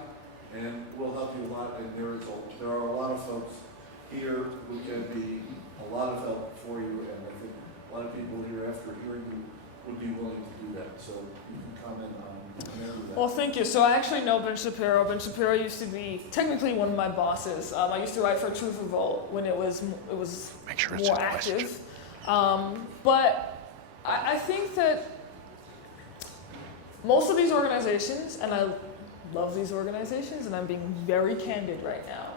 and we'll help you a lot. And there are a lot of folks here who can be a lot of help for you, and I think a lot of people here, after hearing you, would be willing to do that. So you can comment on that. Well, thank you. So I actually know Ben Shapiro. Ben Shapiro used to be technically one of my bosses. I used to write for Truth Revolt when it was more active. But I think that most of these organizations, and I love these organizations, and I'm being very candid right now,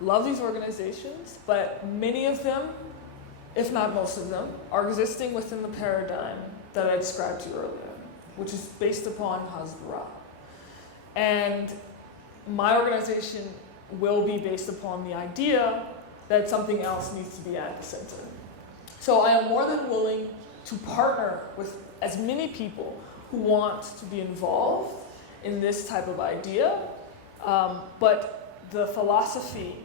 love these organizations, but many of them, if not most of them, are existing within the paradigm that I described to you earlier, which is based upon Hasbara. And my organization will be based upon the idea that something else needs to be at the center. So I am more than willing to partner with as many people who want to be involved in this type of idea, but the philosophy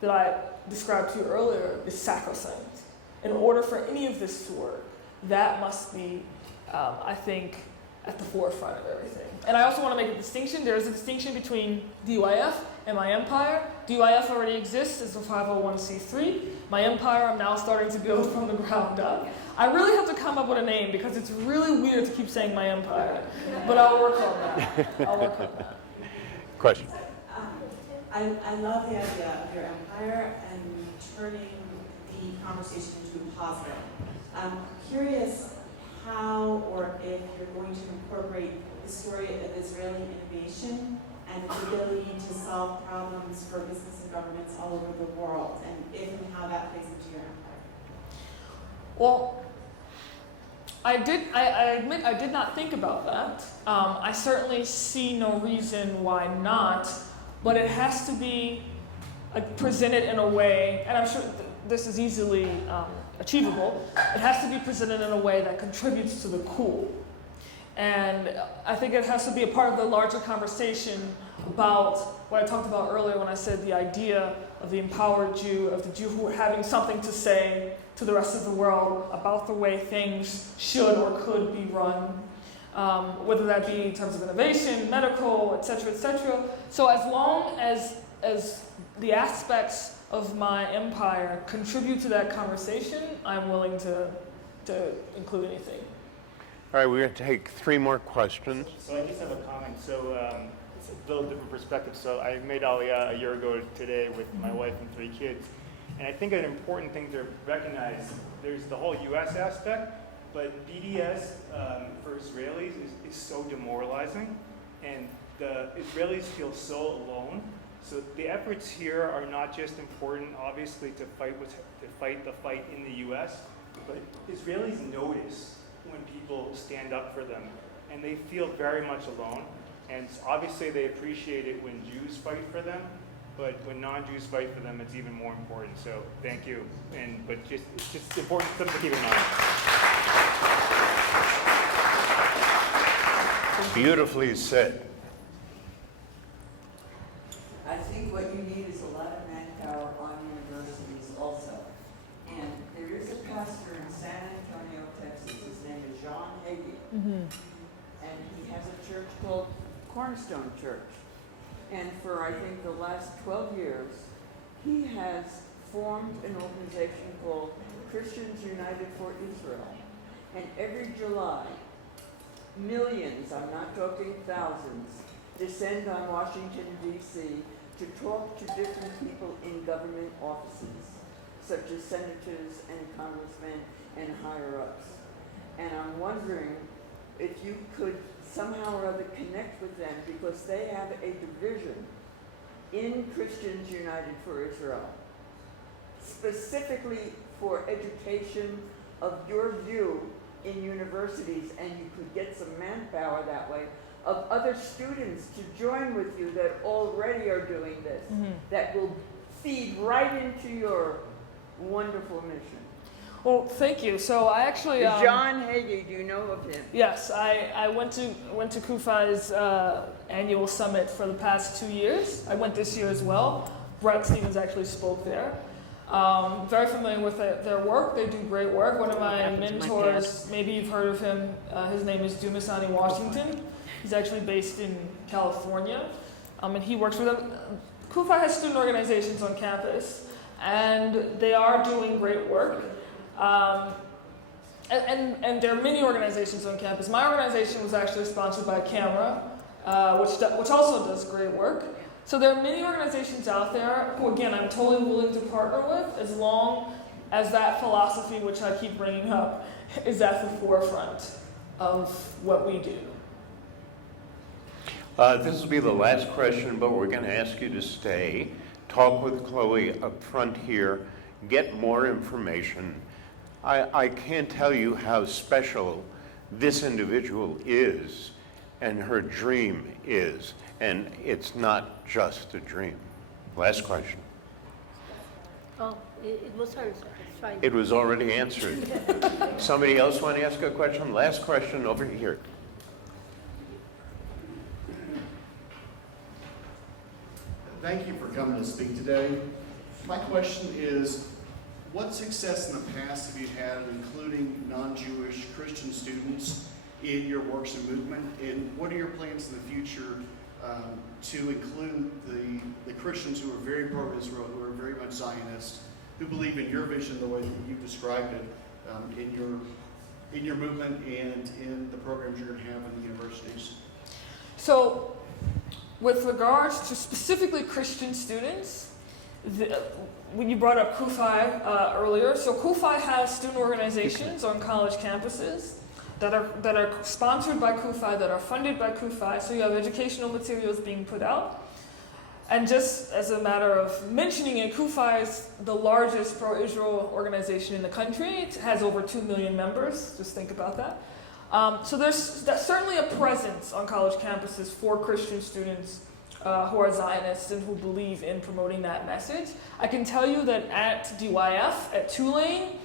that I described to you earlier is sacrosanct. In order for any of this to work, that must be, I think, at the forefront of everything. And I also want to make a distinction. There's a distinction between DYF and my empire. DYF already exists as a 501c3. My empire, I'm now starting to build from the ground up. I really have to come up with a name because it's really weird to keep saying my empire. But I'll work on that. Question. I love the idea of your empire and turning the conversation into positive. I'm curious how or if you're going to incorporate the story of Israeli innovation and its ability to solve problems for business and governments all over the world, and if and how that plays into your empire. Well, I admit I did not think about that. I certainly see no reason why not, but it has to be presented in a way, and I'm sure this is easily achievable, it has to be presented in a way that contributes to the cool. And I think it has to be a part of the larger conversation about what I talked about earlier when I said the idea of the empowered Jew, of the Jew who are having something to say to the rest of the world about the way things should or could be run, whether that be in terms of innovation, medical, etc., etc. So as long as the aspects of my empire contribute to that conversation, I'm willing to include anything. All right, we're going to take 3 more questions. So I just have a comment. So it's a little different perspective. So I made Aliyah a year ago today with my wife and 3 kids. And I think an important thing to recognize, there's the whole U.S. aspect, but BDS for Israelis is so demoralizing. And the Israelis feel so alone. So the efforts here are not just important, obviously, to fight the fight in the U.S., but Israelis notice when people stand up for them, and they feel very much alone. And obviously, they appreciate it when Jews fight for them, but when non-Jews fight for them, it's even more important. So thank you. But it's just important something to keep in mind. Beautifully said. I think what you need is a lot of manpower on universities also. And there is a pastor in San Antonio, Texas. His name is John Hagee. And he has a church called Cornerstone Church. And for, I think, the last 12 years, he has formed an organization called Christians United for Israel. And every July, millions, I'm not talking thousands, descend on Washington, D.C. to talk to different people in government offices, such as senators and congressmen and higher-ups. And I'm wondering if you could somehow or other connect with them, because they have a division in Christians United for Israel, specifically for education of your view in universities, and you could get some manpower that way of other students to join with you that already are doing this, that will feed right into your wonderful mission. Well, thank you. So I actually John Hagee, do you know of him? Yes, I went to KUFI's annual summit for the past 2 years. I went this year as well. Brett Stevens actually spoke there. Very familiar with their work. They do great work. One of my mentors, maybe you've heard of him, his name is Dumasani Washington. He's actually based in California, and he works with them. KUFI has student organizations on campus, and they are doing great work. And there are many organizations on campus. My organization was actually sponsored by Camera, which also does great work. So there are many organizations out there who, again, I'm totally willing to partner with, as long as that philosophy, which I keep bringing up, is at the forefront of what we do. This will be the last question, but we're going to ask you to stay, talk with Chloe up front here, get more information. I can't tell you how special this individual is and her dream is, and it's not just a dream. Last question. Oh, it was hers. It's fine. It was already answered. Somebody else want to ask a question? Last question over here. Thank you for coming to speak today. My question is, what success in the past have you had including non-Jewish Christian students in your works and movement, and what are your plans in the future to include the Christians who are very pro-Israel, who are very much Zionist, who believe in your vision the way that you've described it in your movement and in the programs you're going to have in the universities? So, with regards to specifically Christian students, when you brought up KUFI earlier, so KUFI has student organizations on college campuses that are sponsored by KUFI, that are funded by KUFI, so you have educational materials being put out. And just as a matter of mentioning it, KUFI is the largest pro-Israel organization in the country. It has over 2 million members, just think about that. So there's certainly a presence on college campuses for Christian students who are Zionists and who believe in promoting that message. I can tell you that at DYF, at Tulane,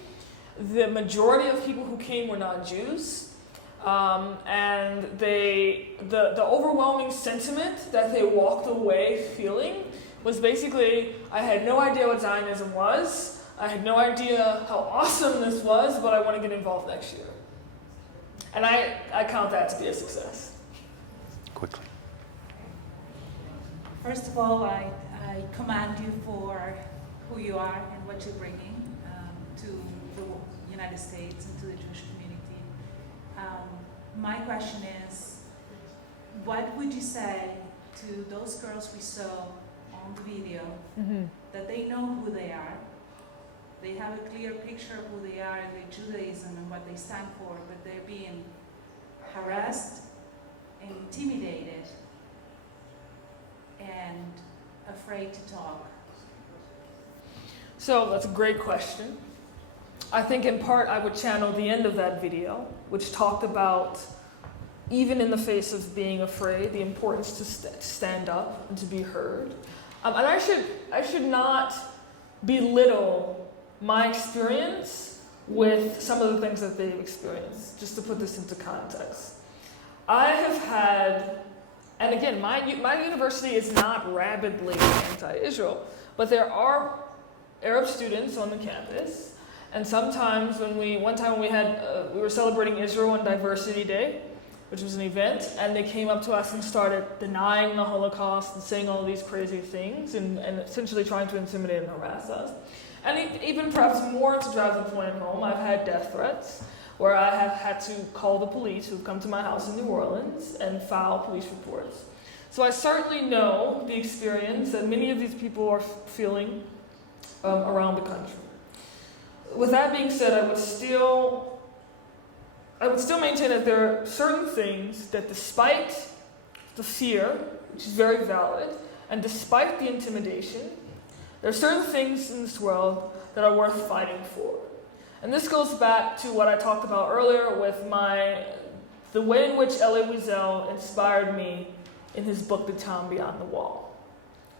the majority of people who came were non-Jews. And the overwhelming sentiment that they walked away feeling was basically, I had no idea what Zionism was, I had no idea how awesome this was, but I want to get involved next year. And I count that to be a success. Quickly. First of all, I commend you for who you are and what you're bringing to the United States and to the Jewish community. My question is, what would you say to those girls we saw on the video that they know who they are? They have a clear picture of who they are, their Judaism and what they stand for, but they're being harassed, intimidated, and afraid to talk. So that's a great question. I think in part I would channel the end of that video, which talked about, even in the face of being afraid, the importance to stand up and to be heard. And I should not belittle my experience with some of the things that they've experienced, just to put this into context. I have had, and again, my university is not rabidly anti-Israel, but there are Arab students on the campus, and sometimes one time we were celebrating Israel on Diversity Day, which was an event, and they came up to us and started denying the Holocaust and saying all these crazy things and essentially trying to intimidate and harass us. And even perhaps more to drive the point home, I've had death threats where I have had to call the police who've come to my house in New Orleans and file police reports. So I certainly know the experience that many of these people are feeling around the country. With that being said, I would still I would still maintain that there are certain things that despite the fear, which is very valid, and despite the intimidation, there are certain things in this world that are worth fighting for. And this goes back to what I talked about earlier with the way in which Elie Wiesel inspired me in his book, The Town Beyond the Wall.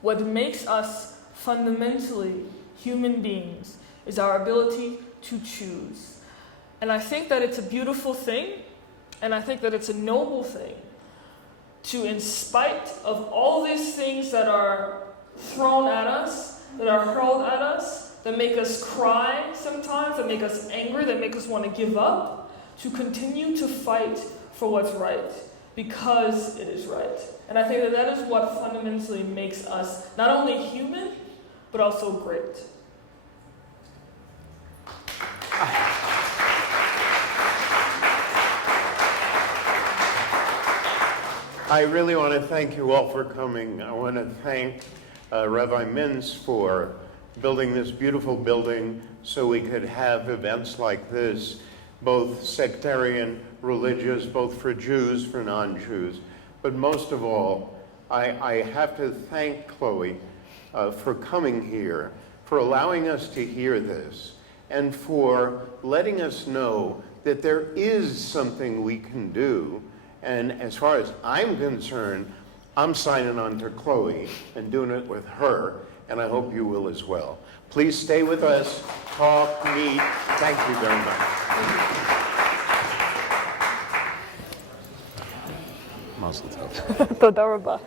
What makes us fundamentally human beings is our ability to choose. And I think that it's a beautiful thing, and I think that it's a noble thing to, in spite of all these things that are thrown at us, that are hurled at us, that make us cry sometimes, that make us angry, that make us want to give up, to continue to fight for what's right, because it is right. And I think that that is what fundamentally makes us not only human, but also great. I really want to thank you all for coming. I want to thank Rabbi Mintz for building this beautiful building so we could have events like this, both sectarian, religious, both for Jews, for non-Jews. But most of all, I have to thank Chloe for coming here, for allowing us to hear this, and for letting us know that there is something we can do. And as far as I'm concerned, I'm signing on to Chloe and doing it with her, and I hope you will as well. Please stay with us, talk, meet. Thank you very much. Mazel tov. תודה רבה.